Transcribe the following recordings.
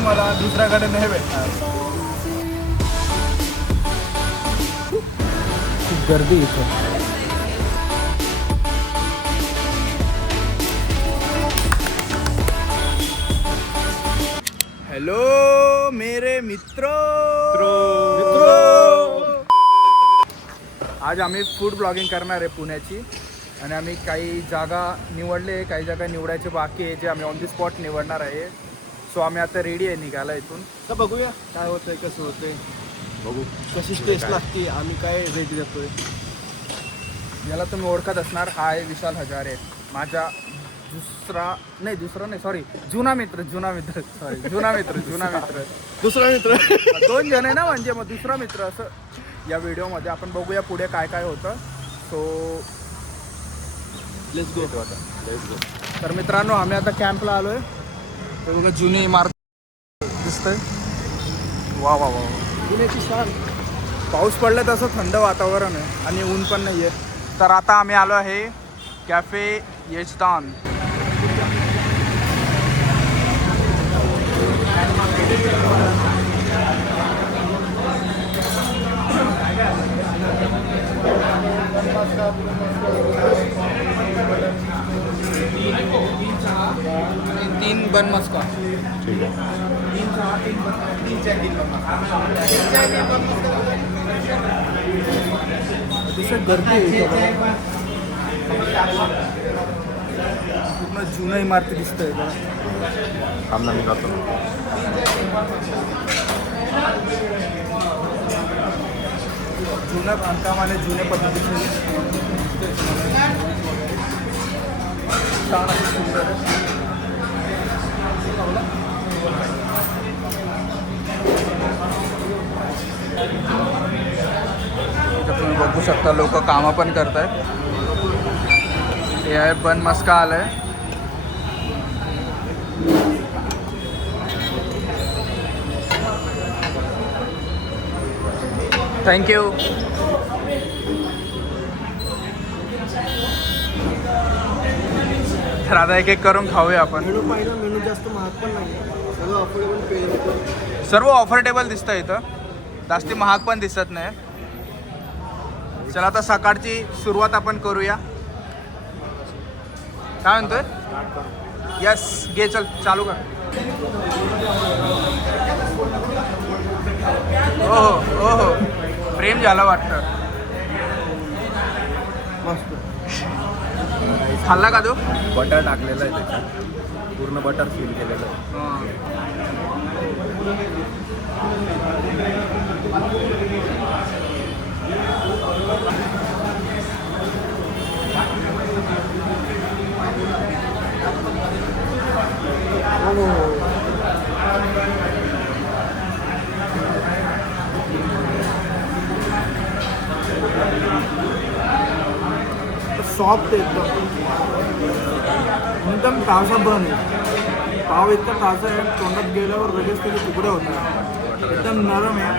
तुम्हाला दुसऱ्याकडे नाही भेटणार. खूप गर्दी इथं. हॅलो मेरे मित्र. आज आम्ही फूड ब्लॉगिंग करणार आहे पुण्याची. आणि आम्ही काही जागा निवडले, काही जागा निवडायचे बाकी आहे जे आम्ही ऑन दी स्पॉट निवडणार आहे. सो आम्ही आता रेडी आहे निघाला इथून. तर बघूया काय होतंय, कसं होतंय, बघू कशी टेस्ट लागते, आम्ही काय रेट देतोय. याला तुम्ही ओळखत असणार, हा आहे विशाल हजारे, माझा दुसरा नाही सॉरी जुना मित्र जुना मित्र दुसरा मित्र. 2 जण आहे ना, म्हणजे मग दुसरा मित्र असं. या व्हिडिओमध्ये आपण बघूया पुढे काय काय होतं. So let's go. तर मित्रांनो, आम्ही आता कॅम्पला आलोय. ते बघा जुनी इमारत दिसतंय. वा वा वा. पुण्याची स्थान. पाऊस पडला तसं थंड वातावरण आहे आणि ऊन पण नाही आहे. तर आता आम्ही आलो आहे कॅफे यजदान. तीन बन मस्का. ठीक आहे. अतिशय गर्दी आहे इथं. पूर्ण जुनं इमारती दिसतंय बघा. आमना मी जातो. जुनं बांधकाम आणि जुन्या पद्धतीने छान आहे, सुंदर आहे. इथं तुम्ही बघू शकता लोक कामं पण करतायत. हे आहे बन मस्का आलंय. थँक्यू. तर आता एक एक करून खाऊया आपण. मेनू पाहिलं, मेनू जास्त महाग पण नाही, सगळं अफोर्डेबल पे. सर्व ऑफर्डेबल दिसतं इथं, जास्ती महाग पण दिसत नाही. चला आता सकाळची सुरुवात आपण करूया. काय म्हणतोय? यस, घे चल चालू कर. हो हो, प्रेम झालं वाटतं. मस्त. खाल्ला का तू? बटर टाकलेलं आहे त्याच्यात, पूर्ण बटर फील केलेलं आहे. सॉफ्ट एकदम ताजा बन आहे. पाव इतका ताजा आहे, तोंडात गेल्यावर लगेच त्याचे तुकडे होतात. एकदम नरम आहे.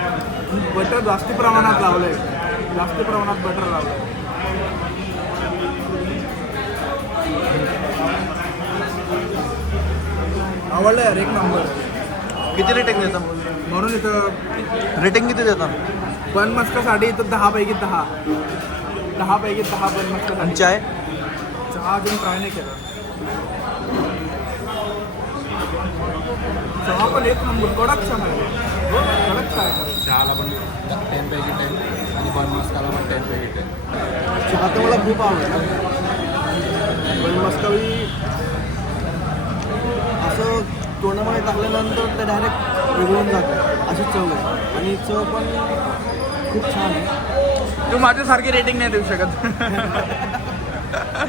बटर जास्ती प्रमाणात लावलं आहे, जास्ती प्रमाणात बटर लावलं आहे. आवडलं यार, एक नंबर. किती रेटिंग देता? म्हणून इथं रेटिंग किती देता? बन मस्कासाठी इथं 10 पैकी 10. 10 पैकी 10 बन मस्का. आणि चाय? चहा अजून ट्राय नाही केला. चहा पण एक नंबर, कडक चहा आहे. हो, कडक चहा आहे. चहाला पण 10 पैकी 10 आणि बन मस्काला पण 10 पैकी 10. चहा तर मला खूप आवडला. बन मस्कावी असं तोंडामध्ये टाकल्यानंतर ते डायरेक्ट विरघळून जातं, अशी चव आहे. आणि चव पण खूप छान आहे. तू माझ्यासारखी रेटिंग नाही देऊ शकत.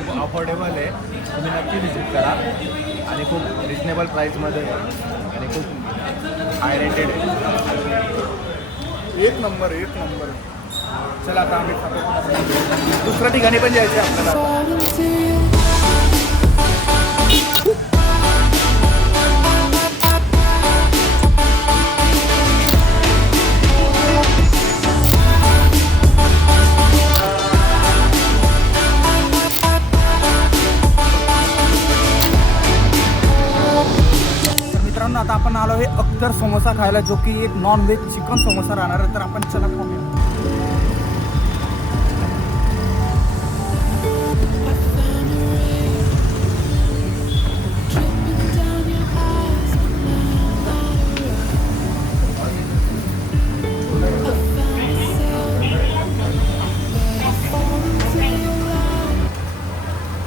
खूप अफोर्डेबल आहे, तुम्ही नक्की व्हिजिट करा. आणि खूप रिजनेबल प्राईसमध्ये आणि खूप हाय रेटेड आहे. एक नंबर, एक नंबर. चला आता आम्ही खातो. दुसऱ्या ठिकाणी पण जायचं आहे आपल्याला. पण आता आपण आलो आहे अख्तर समोसा खायला, जो की एक नॉन व्हेज चिकन समोसा राहणार आहे. तर आपण चला खाऊया.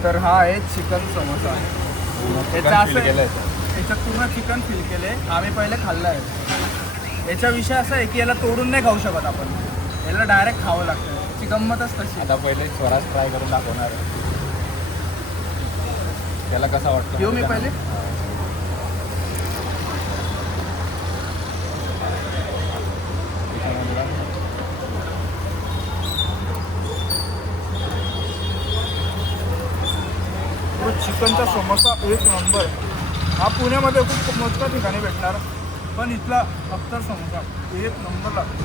तर हा आहे चिकन समोसा. याचा असं याच्यात पूर्ण चिकन फिल केले. आम्ही पहिले खाल्लं आहे. याचा विषय असा आहे की याला तोडून नाही खाऊ शकत आपण, याला डायरेक्ट खावं लागतं. ती गंमतच तशी. आता पहिले स्वराज ट्राय करून दाखवणार आहे. त्याला कसा वाटतं घेऊ मी पहिले. चिकनचा समोसा एक नंबर. हा पुण्यामध्ये खूप मोठ्या ठिकाणी भेटणार, पण इथला अख्तर समोसा एक नंबर लागतो.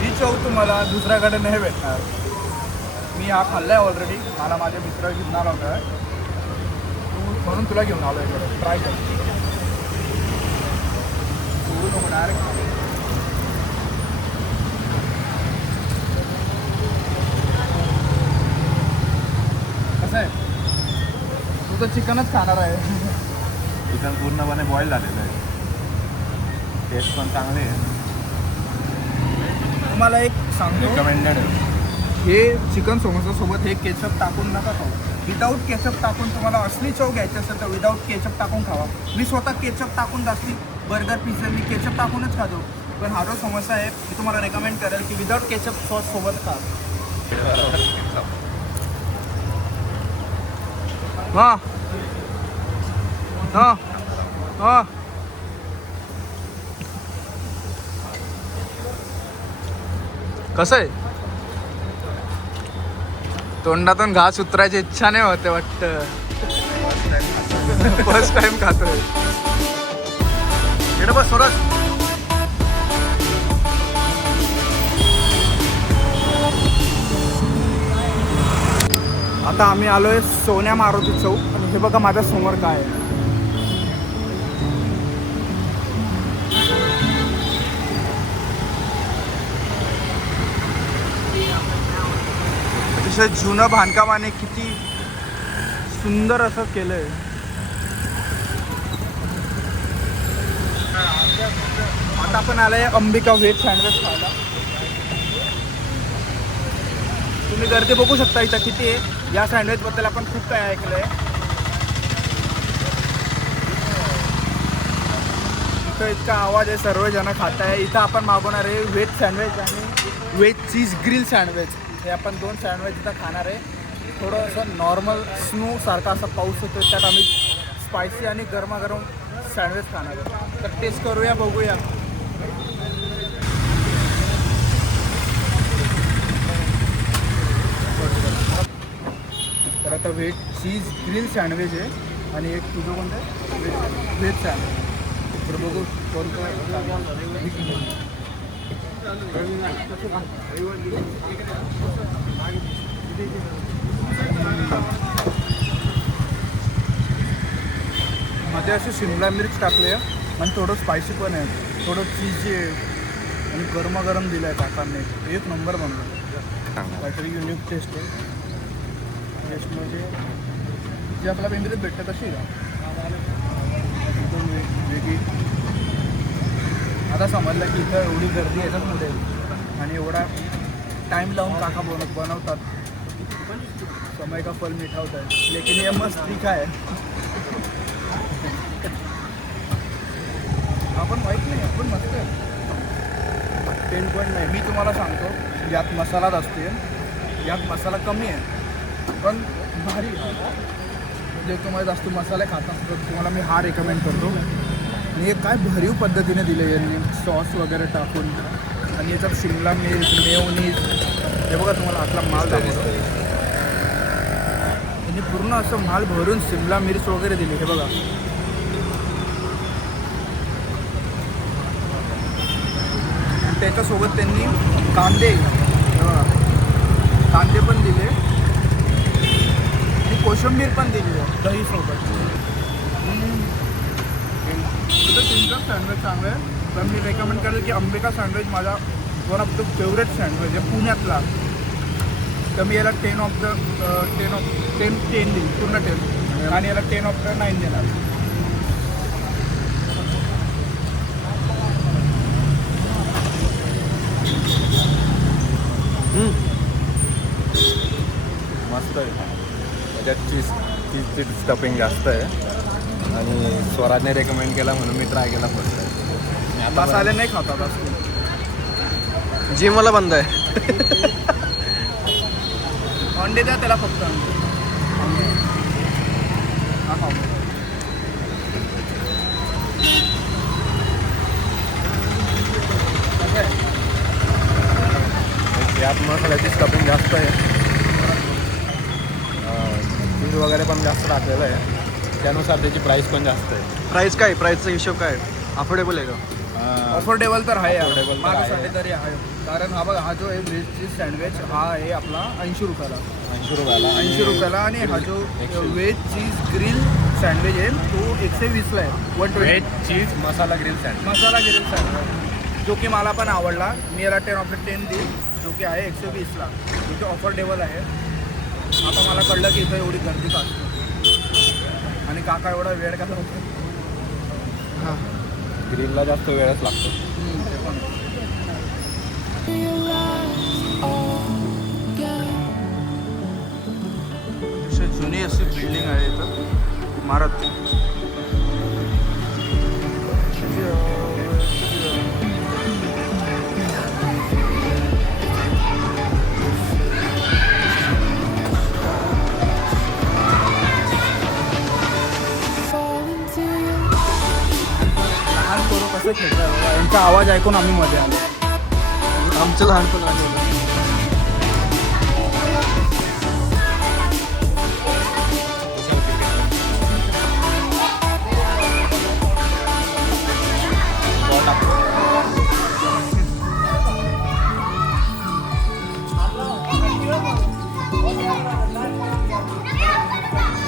ही चव तुम्हाला दुसऱ्याकडे नाही भेटणार. मी हा खाल्ला आहे ऑलरेडी. मला माझे मित्र घेऊन आला होता, म्हणून तुला घेऊन आलो इकडे. ट्राय कर. डायरेक्ट कसं आहे, तू तर चिकनच खाणार आहे. चिकन पूर्णपणे बॉईल झालेलं आहे. टेस्ट पण चांगली आहे. तुम्हाला एक सांगतो, रिकमेंडेड आहे. हे चिकन समोसासोबत हे केचप टाकून नका खाऊ. विदाऊट केचप टाकून तुम्हाला असली चव घ्यायची असेल तर विदाऊट केचप टाकून खावा. मी स्वतः केचप टाकून जास्ती बर्गर पिझ्झा मी केचप टाकूनच खातो. पण हा जो समोसा आहे मी तुम्हाला रेकमेंड करेल की विदाऊट केचप सॉस सोबत खा. हां हां हां. कसं आहे, तोंडातून घास उतरायची इच्छा नाही होते वाटतं. फर्स्ट टाइम खातोय. इकडे बस सोडत. आता आम्ही आलोय सोन्या मारुती चौक. आणि हे बघा माझ्या समोर काय आहे. अतिशय जुनं बांधकामाने किती सुंदर असं केलंय. आता आपण आलोय अंबिका व्हेज सँडविच खायला. तुम्ही गर्दी बघू शकता इथं किती आहे. या सँडविचबद्दल आपण खूप काय ऐकलंय. इथं इतका आवाज आहे, सर्वजण खात आहे. इथं आपण मागवणार आहे व्हेज सँडविच आणि व्हेज चीज ग्रिल सँडविच. हे आपण 2 सँडविच इथं खाणार आहे. थोडं असं नॉर्मल स्नो सारखा असा पाऊस होतो, त्यात आम्ही स्पायसी आणि गरमागरम सँडविच खाणार आहे. तर टेस्ट करूया, बघूया. तर आता व्हेज चीज ग्रिल सँडविच आहे आणि एक तुझं कोणतं आहे व्हेज सँडविच. तर बघू कोणतं. मध्ये अशी शिमला मिर्च टाकली आहे आणि थोडं स्पायसी पण आहे, थोडं चीजी आहे आणि गरमागरम दिलं आहे काकांनी. एक नंबर बनलं. काहीतरी युनिक टेस्ट आहे. टेस्ट म्हणजे जे आपल्या पिंपरीत भेटतं तशी का एकदम वेगळी. आता समजलं की इथं एवढी गर्दी याच्याचमध्ये आणि एवढा टाइम लावून काका बनवतात. समय का फल मीठा होता है, लेकिन ये मस्त दिखा है. आपण माहीत नाही, आपण मस्त आहे. 10 पॉईंट नाही. मी तुम्हाला सांगतो, यात मसाला जास्त आहे, यात मसाला कमी आहे, पण भारी. म्हणजे तुम्हाला जास्त मसाले खात असतो तर तुम्हाला मी हा रेकमेंड करतो. आणि हे काय भरीव पद्धतीने दिले यांनी, सॉस वगैरे टाकून. आणि याच्यात शिमला मिर्च, मेयोनीज, हे बघा तुम्हाला आतला माल दाखवतो. यांनी पूर्ण असं माल भरून शिमला मिर्च वगैरे दिली. हे बघा, त्याच्यासोबत त्यांनी कांदे, कांदे पण दिले. आणि कोशिंबीर पण दिली आहे दही सोबत. तुमचं सँडविच चांगलं आहे. तर मी रेकमेंड करेल की अंबिका सँडविच माझा one of the favourite sandwich आहे पुण्यातला. तर मी याला 10 देईल, पूर्ण 10. आणि याला 10/9 देणार. मस्त आहे. त्याच्यात चीजची स्टफिंग जास्त आहे आणि स्वराजने रेकमेंड केला म्हणून मी ट्राय केला फर्स्ट टाइम. मसाले नाही खातात असं. जी मला बंद आहे. अंडे द्या त्याला फक्त अंडे. हा खाऊ. कसं आहे? यात मसाल्याची स्टफिंग जास्त आहे. चीज वगैरे पण जास्त टाकलेलं आहे. त्यानुसार त्याची प्राईस पण जास्त आहे. प्राईस काय? प्राईसचा हिशोब काय? अफोर्डेबल आहे का? अफोर्डेबल तर आहे. Affordable तर माझ्यासाठी आहे. तरी आहे. कारण हा बघा, हा जो आहे व्हेज चीज सँडविच हा आहे आपला 80 रुपयाला. 80 रुपयाला. 80 रुपयाला. आणि हा जो व्हेज चीज ग्रिल सँडविच आहे तो 120ला आहे. 120 व्हेज चीज मसाला ग्रिल सँडविच. मसाला ग्रिल सँडविच जो की मला पण आवडला. मी याला 10/10 देईल, जो की आहे 120ला, जो की अफोर्डेबल आहे. आता मला कळलं की इथं एवढी गर्दी का असते आणि काका एवढा वेळ कसा होतो. हां. ग्रिलला जास्त वेळच लागतो. ते पण अतिशय जुनी अशी बिल्डिंग आहे इथं, इमारत. लहान पोरं कसं खेळतात बघा. यांचा आवाज ऐकून आम्ही मध्ये आलो. आमचं लहानपण आठवलं.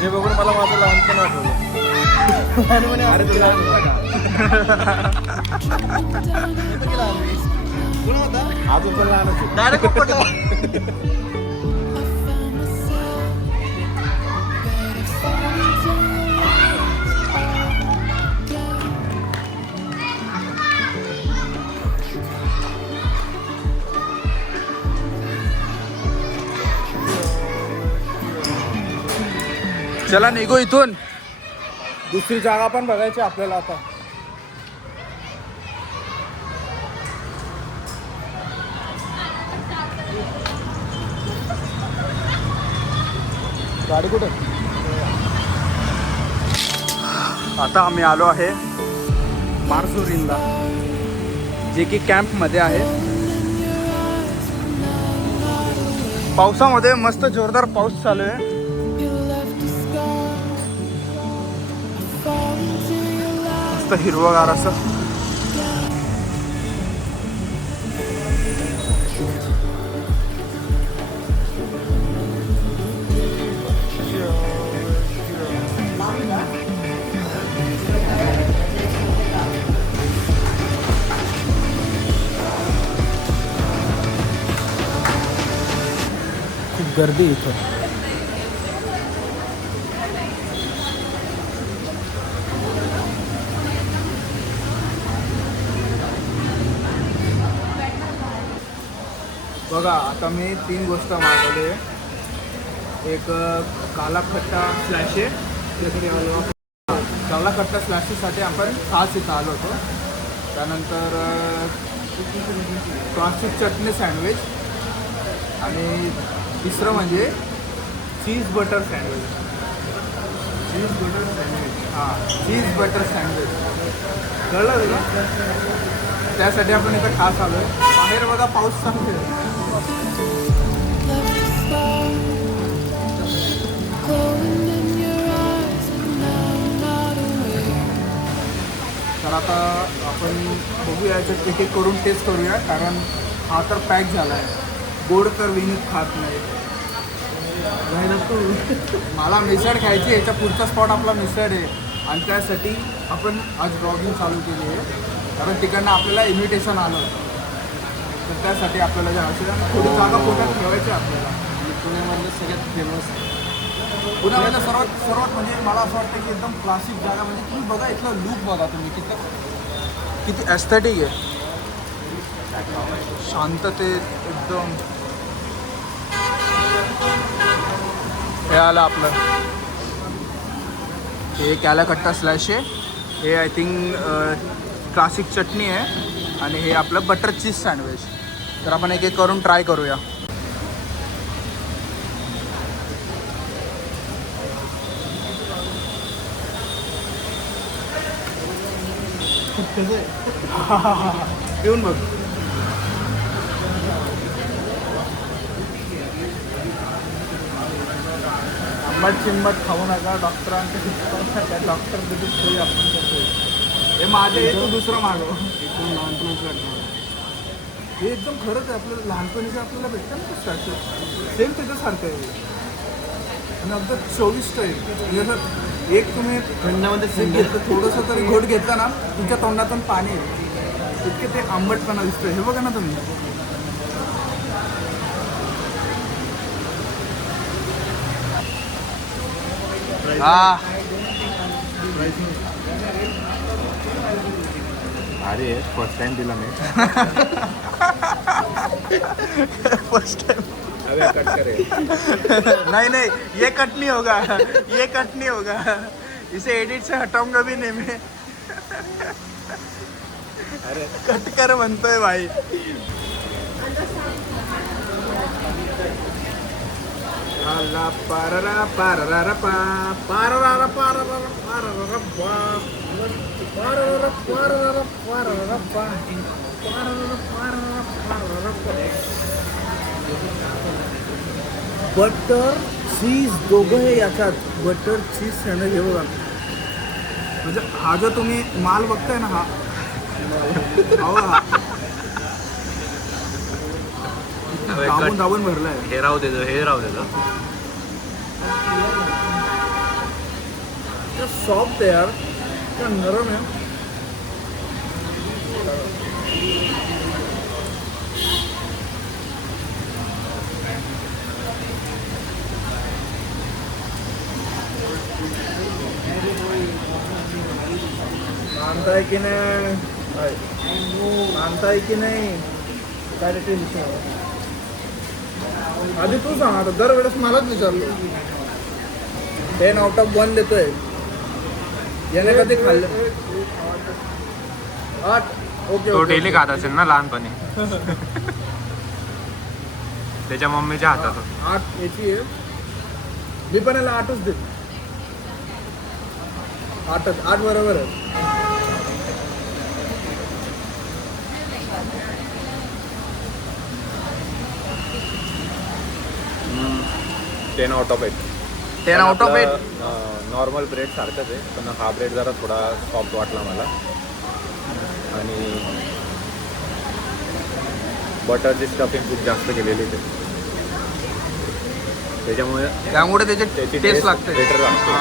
हे बघून मला माझं लहानपण आठवलं. अरे तुला अजून पण लहानच. डायरेक्ट पडला. चला निघू इथून. दुसरी जागा पण बघायची आपल्याला आता. गाडी कुठे? आता आम्ही आलो आहे मार्सुरीनला, जे की कॅम्पमध्ये आहे. पावसामध्ये मस्त जोरदार पाऊस चालू आहे. मस्त हिरवगार असं. खूप गर्दी इथं. बघा, आता मी 3 गोष्ट मागवले. एक काला खट्टा स्लॅशे. काला खट्टा स्लॅशेसाठी आपण खास इथं आलो होतो. त्यानंतर क्लासिक चटणी सँडविच. आणि तिसरं म्हणजे चीज बटर सँडविच. चीज बटर सँडविच. हां, चीज बटर सँडविच. कळलं तुला? त्यासाठी आपण इथं खास आलो आहे. बाहेर बघा पाऊस चालू आहे. तर आता आपण बघूया, याच्यात एक एक करून टेस्ट करूया. कारण हा तर पॅक झाला आहे. गोड तर विनीत खात नाही. मला मिसळ खायची, याच्या पुढचा स्पॉट आपला मिसळ आहे आणि त्यासाठी आपण आज ब्लॉगिंग चालू केली आहे कारण तिकडनं आपल्याला इन्व्हिटेशन आलं होतं. तर त्यासाठी आपल्याला जायचं आणि थोडी जागा पोटात ठेवायची आपल्याला. पुण्यामधलं सगळ्यात फेमस पुण्यामध्ये सर्वात म्हणजे मला असं वाटतं की एकदम क्लासिक जागा म्हणजे तुम्ही बघा इथलं लूक बघा तुम्ही किती ॲस्थेटिक आहे, शांततेत एकदम. हे आलं आपलं, हे कॅलाकट्टा स्लॅश आहे, हे आय थिंक क्लासिक चटणी आहे आणि हे आपलं बटर चीज सँडविच. तर आपण एक एक करून ट्राय करूया. येऊन बघ. आंबट चिंबट खाऊ नका, डॉक्टरांच्या डॉक्टर देखील सोयी आपण करतो. हे माझे हे तू दुसरं मागव. एकदम लहानपणाचं हे एकदम खरंच आहे आपल्याला लहानपणीचं आपल्याला भेटतं ना ते स्टॅच्यू सेम त्याच्यासारखं आहे आणि अगदी चोवीस आहे. म्हणजे असं एक तुम्ही थंडामध्ये घेतलं थोडंसं तरी घोट घेतला ना तुमच्या तोंडातून पाणी आहे, इतके ते आंबटपणा दिसतोय. हे बघा ना तुम्ही. अरे फर्स्ट टाइम दिला मी. First time. अरे कट करे. नहीं ये कट नहीं होगा, ये कट नहीं होगा, इसे एडिट से हटाऊंगा भी नहीं मैं. अरे कट कर म्हणतोय भाई. बटर चीज दोघं हे याच्यात बटर चीज सँडविच. हे बघा म्हणजे हा जो तुम्ही माल बघताय ना हा दाबून भरलाय. हे राहू देतो, हे राहू देतो. सॉफ्ट आहे यार, क्या नरम आहे. मानताय की नाही, मानताय की नाही काय रे ते आधी तू सांग. आता दरवेळेस मलाच विचारलो. 10 out of 1 देतोय. याने कधी खाल्लं 8. ओके तो डेली खात असेल ना लहानपणी. त्याच्या मम्मीच्या हातात. 8 याची आहे. मी पण याला 8च देतो. 8 बरोबर आहे. Ten out of 8. 10 out of 8. Normal bread सारखंच आहे पण हा ब्रेड जरा थोडा सॉफ्ट वाटला मला आणि बटरची स्टफिंग खूप जास्त केलेली आहे त्याच्यामुळे त्याची टेस्ट लागते. बेटर लागते.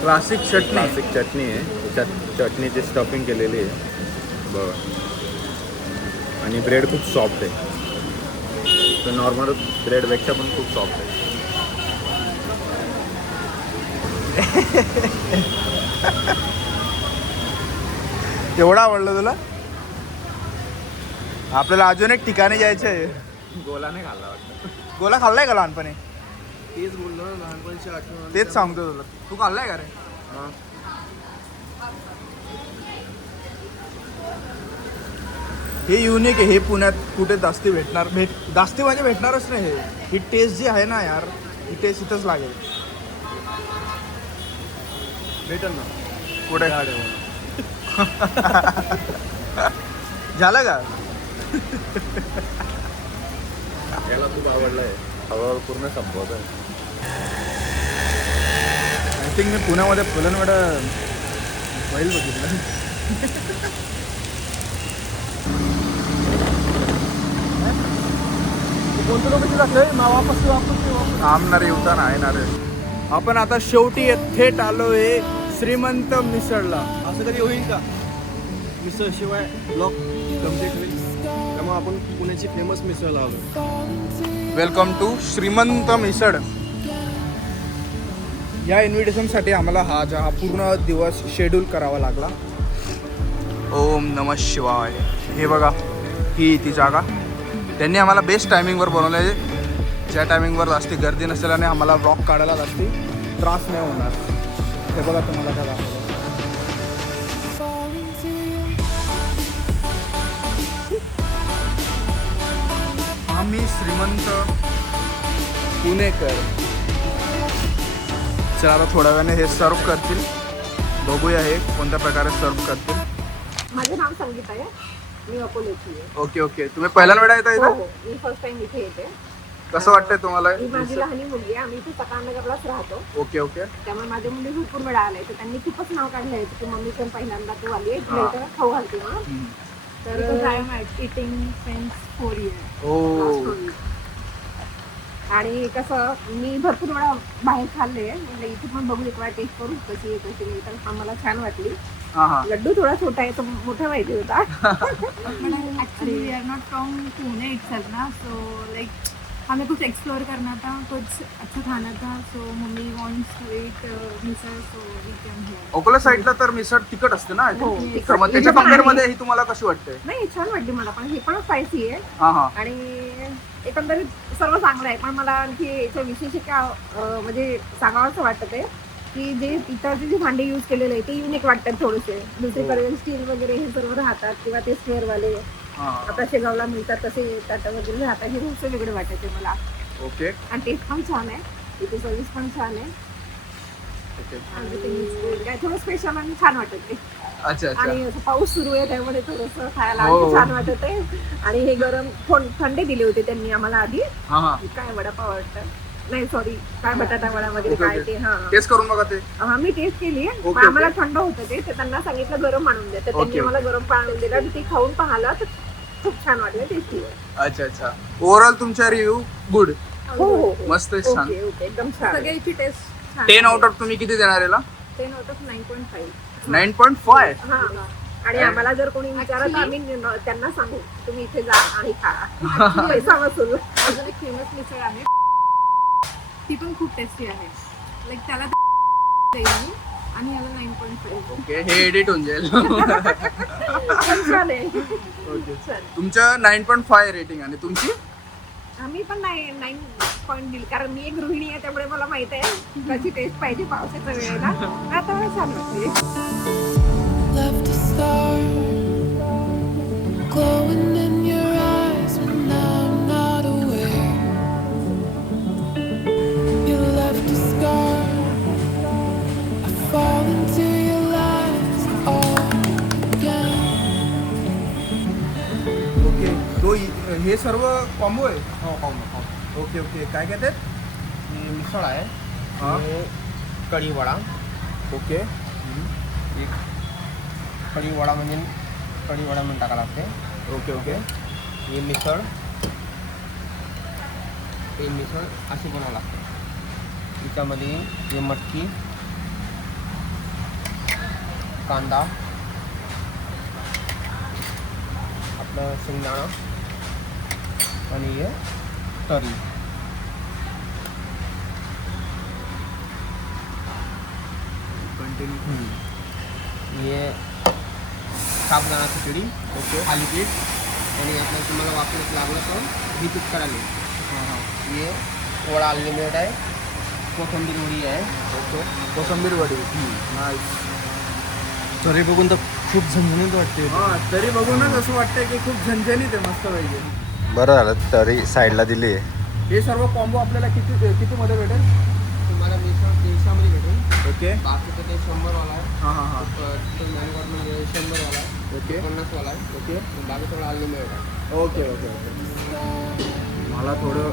क्लासिक चटणी. क्लासिक चटणी आहे, त्याच्यात चटणीची स्टफिंग केलेली आहे बघा आणि ब्रेड खूप सॉफ्ट आहे. तर नॉर्मल ब्रेडपेक्षा पण खूप सॉफ्ट आहे. एवढं आवडलं तुला? आपल्याला अजून एक ठिकाणी जायचं आहे. गोला नाही खाल्ला वाटतं. गोला खाल्लाय का लहानपणी? तेच बोललो ना, लहानपणीची आठवण. तेच सांगतो तुला. तू खाल्लाय का रे? हे युनिक आहे. हे पुण्यात कुठे जास्ती भेटणार जास्ती म्हणजे भेटणारच नाही. ही टेस्ट जी आहे ना यार, ही टेस्ट इथंच लागेल. भेटल ना कुठे झालं का? याला खूप आवडलं आहे. हळूहळू पूर्ण संपवत आहे. आय थिंक मी पुण्यामध्ये फुलनवडा बैल बघितलं. कोणतं लोकेशन लागलं वापस थांबणार येऊता नाही येणार आपण आता शेवटी थेट आलोय श्रीमंत मिसळला. असं कधी होईल का मिसळ शिवाय ब्लॉग कम्प्लीट होईल त्यामुळे आपण पुण्याची फेमस मिसळ आलो. वेलकम टू श्रीमंत मिसळ. या इन्व्हिटेशनसाठी आम्हाला हा पूर्ण दिवस शेड्यूल करावा लागला. ओम नमः शिवाय. हे बघा ही ती जागा त्यांनी आम्हाला बेस्ट टायमिंगवर बनवलं आहे, ज्या टायमिंगवर जास्ती गर्दी नसेल आणि आम्हाला ब्लॉग काढायला जास्ती त्रास नाही होणार. हे बघा तुम्हाला काय दाखवलं. आम्ही श्रीमंत पुणेकर. चला आता थोड्या वेळाने हे सर्व करतील, बघूया हे कोणत्या प्रकारे सर्व करतील. माझं नाव संगीता आहे, मी अकोल्याची आहे. Okay okay. तुम्ही पहिल्यांदा वेळा येता हो इथं? हो, मी फर्स्ट टाइम इथे येते. कसं वाटतंय तुम्हाला? ही माझी लहानी मुलगी आहे, आम्ही इथे सकाळनगरलाच राहतो. Okay okay. त्यामुळे माझ्या मुली भरपूर वेळा आले तर त्यांनी खूपच नाव काढलं आहे की मम्मी पण पहिल्यांदा तू आली आहे, तुला इथं खाऊ घालते म्हणून. तर I am eating since 4 years. ओ आणि कसं मी भरपूर वेळा बाहेर खाल्ले, म्हणजे इथे पण बघू एक वेळा टेस्ट करू कशी आहे कशी नाही. तर आम्हाला छान वाटली. हां हां. लड्डू थोडा छोटा आहे तो मोठा पाहिजे होता. Actually we are not from Pune itself ना, सो लाइक हमें कुछ एक्सप्लोर करना था, कुछ अच्छा खाना था, so mummy wants to eat misal, so we came here. Akola साईडला तर मिसळ तिखट असते ना. हो, तर तिखट. मग त्याच्या हे पण कंपेअर आहे. मध्ये ही तुम्हाला कशी वाटते? नाही छान वाटली मला पण. हे पण स्पायसी आहे हां हां. आणि एकंदरीत सर्व चांगलं आहे. पण मला आणखी याचं विशेष म्हणजे सांगावंसं वाटतं ते की जे इतर जे भांडे यूज केलेले आहे ते युनिक वाटतात थोडेसे. दुसरीकडे स्टील वगैरे हे सर्व राहतात किंवा ते स्क्वेअरवाले हां. आता शेगावला मिळतात तसे ताटं वगैरे राहतात. हे खूप वेगळे वाटायचे मला. ओके आणि टेस्ट पण छान आहे, इथे सर्विस पण छान आहे ओके. आणि ते काय थोडं स्पेशल आणि छान वाटत ते. अच्छा अच्छा. आणि असं पाऊस सुरू आहे त्यामुळे थोडंसं खायला हो. आणखी छान वाटत आहे. आणि हे गरम थंडे दिले होते त्यांनी आम्हाला आधी. हां हां. काय वडापाव वाटतं, नाही सॉरी काय बटाटा वडा वगैरे ओके, काय ओके. ते. हा टेस्ट करून बघा ते. हा मी टेस्ट केली ओके, पण आम्हाला ओके. थंड होतं ते. तर त्यांना सांगितलं गरम आणून द्या, तर त्यांनी ओके, आम्हाला गरम आणून दिलं आणि ते खाऊन पाहिलं तर खूप छान वाटलं, टेस्टी आहे. अच्छा अच्छा. ओव्हरऑल तुमचा रिव्ह्यू गुड. हो हो हो. मस्त आहे, छान. ओके ओके एकदम छान. सगळ्याची टेस्ट 10 आउट ऑफ तुम्ही किती देणार याला? 10 out of 9.5. 9.5. हा आणि आम्हाला जर कोणी विचारलं तर आम्ही त्यांना सांगू तुम्ही इथे जा आणि खा. पैसा वसूल. अजून एक फेमस मिसळ आहे, ती पण खूप टेस्टी आहे. लाईक त्याला देईल मी आणि याला 9.5. ओके हे एडिट होऊन जाईल. पण छान आहे. ओके. छान. तुमचं 9.5 रेटिंग आणि तुमची? आम्ही पण 9 पॉईंट दिल कारण मी एक गृहिणी आहे त्यामुळे मला माहित आहे कशी टेस्ट पाहिजे पावसाच्या वेळेला. आता मला छान वाटते. Left a star glowing in your eyes when I'm not aware. You left a scar. I fall into your lies all again. Okay. तो हे सर्व कॉम्बो आहे? हो कॉम्बो. Okay okay. काय काय ते? ही मिसळ आहे, हां. हे कढी वडा. ओके एक कढी वडा म्हणजे कढी वडा म्हणून टाका लागते. Okay okay. ही मिसळ, ही मिसळ अशी बनावं लागते. तिच्यामध्ये हे मटकी, कांदा, आपलं शेंगदाणा आणि हे तरी. कंटिन्यू. हे साबुदाणा खिचडी. ओके. थालीपीठ. आणि आपल्याला तुम्हाला वापरत लागलं तर ही तूप करायला. हां हां. हे वडा अनलिमिटेड आहे, कोथिंबीर वडी आहे. ओके. कोथिंबीर वडी. नाईस. तरी बघून तर खूप झणझणीत वाटते. हां तरी बघूनच असं वाटतंय की खूप झणझणीत आहे, मस्त पाहिजे. बरं झालं तरी साईडला दिली आहे. हे सर्व कॉम्बो आपल्याला किती मध्ये भेटेल? तुम्हाला मिसळ 150मध्ये भेटेल. ओके. बाकीचं ते 100वाला आहे. हां हां हां. म्हणजे 100वाला आहे, ओके 50वाला आहे. ओके बाकी थोडं अनलिमिटेड आहे. Okay okay okay. मला थोडं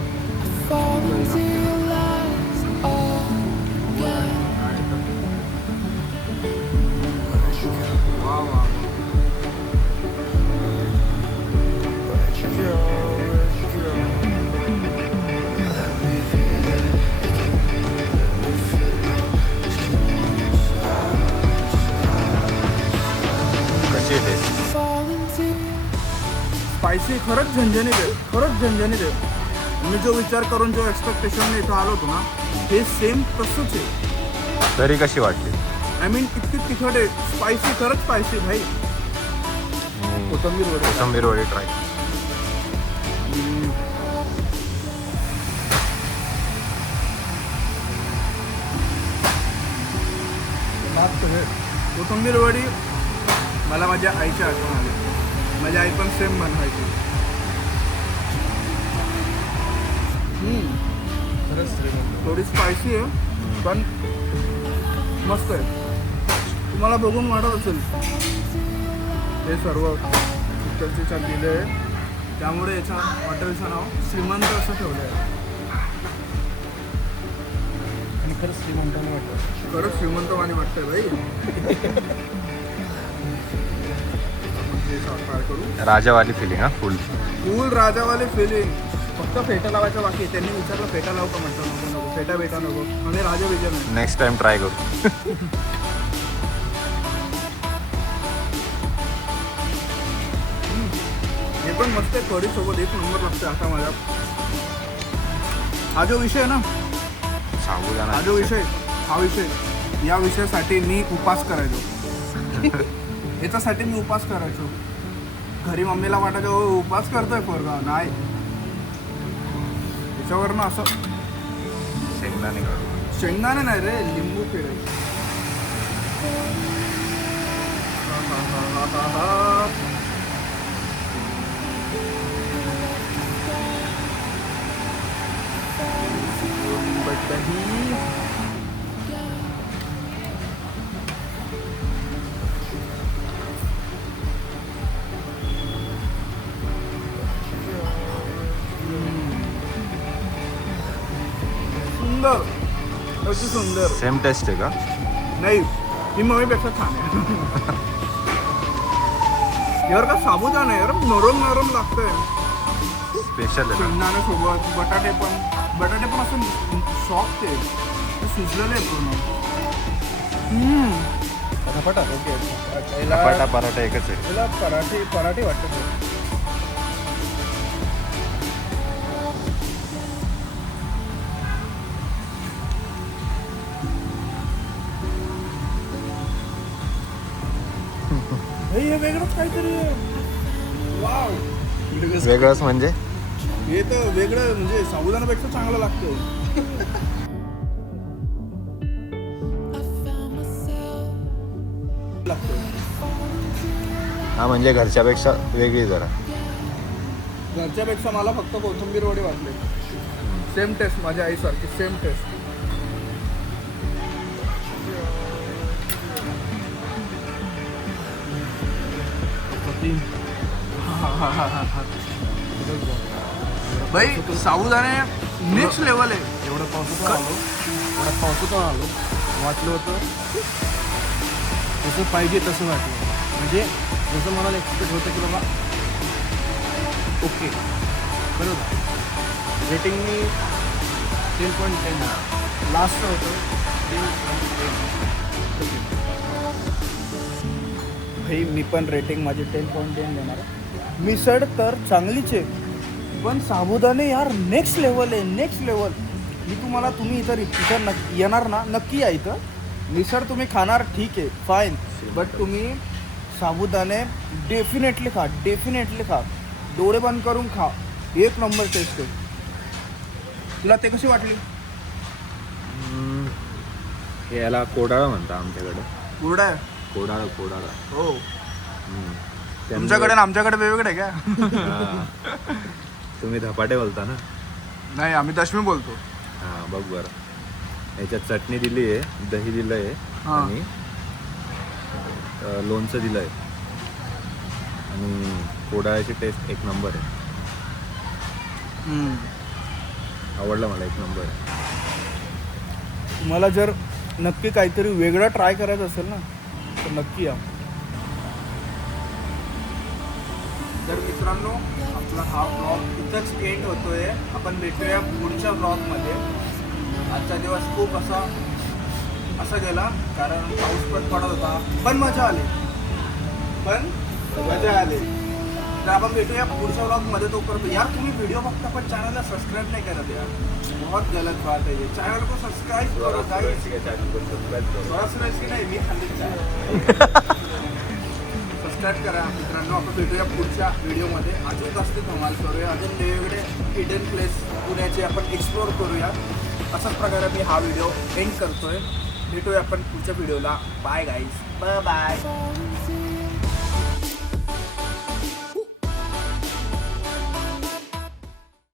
Fall into your lies all again. वा वा. स्पायसी खरंच झणझणीत आहे, खरंच झणझणीत आहे. मी जो विचार करून जो एक्सपेक्टेशन इथं आलो होतो ना हे सेम तसंच आहे. तरी कशी वाटली? आय मीन इतकी तिखट आहे, स्पायसी, खरंच स्पायसी भाई. कोथिंबीर वडे कोथिंबीर वडी ट्राय. कोथिंबीर वडी मला माझ्या आईची आठवण आली. माझी आई पण सेम बनवायची. थोडी स्पायसी आहे पण मस्त आहे. तुम्हाला बघून वाटत असेल हे सर्व इकडचे दिले आहे त्यामुळे याच्या हॉटेलचं नाव श्रीमंत असं ठेवलं आहे. आणि खरंच श्रीमंताने वाटतं. खरंच श्रीमंतवाणी वाटतंय भाई. ट्राय करू. राजावाली फिलिंग हा फुल. फुल राजावाले फिलिंग. फक्त फेटा लावायचा बाकी आहे. त्यांनी विचारलं फेटा लावू का, म्हटलं नको नको, फेटा बेटा नको. आणि राजा विजय नाही. नेक्स्ट टाइम ट्राय करू. हे पण मस्त आहे. कढी सोबत एक नंबर लागतं. आता माझा हा जो विषय आहे ना, साबुदाणा हा जो विषय, हा विषय, या विषयासाठी मी उपास करायचो. याच्यासाठी मी उपास करायचो. घरी मम्मीला वाटायचं "ओ, उपास करतोय पोरगा." नाही, त्याच्यावरनं असं शेंगदाणे काढू. शेंगदाणे नाही रे, लिंबू फिरायचं. सुंदर, अति सुंदर. सेम टेस्ट आहे का? नाही, ही मम्मीपेक्षा छान आहे. यार का साबुदाणा यार नरम नरम लागतंय. स्पेशल आहे ना? शेंगदाणे सोबत बटाटे पण असं सॉफ्ट आहे, शिजलेलं आहे पूर्ण. फटाफट ओके. पराठा पराठा एकच आहे. याला पराठे वाटतं. हे वेगळंच काहीतरी आहे. वाव, वेगळंच म्हणजे हे तर वेगळं, म्हणजे साबुदाण्यापेक्षा चांगलं लागतं. हा म्हणजे घरच्यापेक्षा वेगळी जरा. घरच्यापेक्षा मला फक्त कोथिंबीर वडे वाटले. सेम टेस्ट, माझ्या आईसारखी सेम टेस्ट. भाई साबुदाणे नेक्स्ट लेवल आहे. एवढं पावसातून आलो वाटलं होतं जसं पाहिजे तसं वाटलं. म्हणजे जसं मला एक्सपेक्ट होतं की बाबा ओके बरोबर. रेटिंग मी 10.10 लास्ट होतं 10.10. भाई मी पण रेटिंग माझी 10.10 देणार. मिसळ तर चांगलीच आहे पण साबुदाणे यार नेक्स्ट लेवल आहे, नेक्स्ट लेवल. तुम्ही इथं येणार ना, नक्की या इथं. मिसळ तुम्ही खाणार ठीक आहे, फाईन, बट तुम्ही साबुदाणे डेफिनेटली खा. डोळे बंद करून खा. एक नंबर टेस्ट आहे. तुला ते कशी वाटली? याला कोडाळा म्हणता आमच्याकडे. गुरडा आहे. कोडाळा. हो, तुमच्याकडे ना आमच्याकडे वेगवेगळे का? हा. तुम्ही धपाटे बोलता ना? नाही, आम्ही दशमी बोलतो. हा बघ बरं. याच्यात चटणी दिली आहे, दही दिलं आहे हां. आणि लोणचं दिलं आहे आणि कोडाळ्याची टेस्ट एक नंबर आहे. आवडलं मला, एक नंबर आहे. मला जर नक्की काहीतरी वेगळं ट्राय करायचं असेल ना तर नक्की या. तर मित्रांनो, आपला हा ब्लॉग इथंच एंड होतोय. आपण भेटूया पुढच्या ब्लॉगमध्ये. आजचा दिवस खूप असा गेला कारण पाऊस पण पडत होता, पण मजा आली. तर आपण भेटूया पुढच्या व्लॉगमध्ये. तो करतो यार. तुम्ही व्हिडिओ बघता पण चॅनलला सबस्क्राईब नाही करत यार. बहुत गलत बात है ये. चॅनल को सबस्क्राईब करो गाइस. नाही मी खाल्ली सबस्क्राईब करा मित्रांनो. आपण भेटूया पुढच्या व्हिडिओमध्ये. अजून जास्त धमाल करूया. अजून वेगवेगळे हिडन प्लेस पुण्याचे आपण एक्सप्लोअर करूया. अशाच प्रकारे मी हा व्हिडिओ एंड करतोय. भेटूया आपण पुढच्या व्हिडिओला. Bye guys. Bye. falling through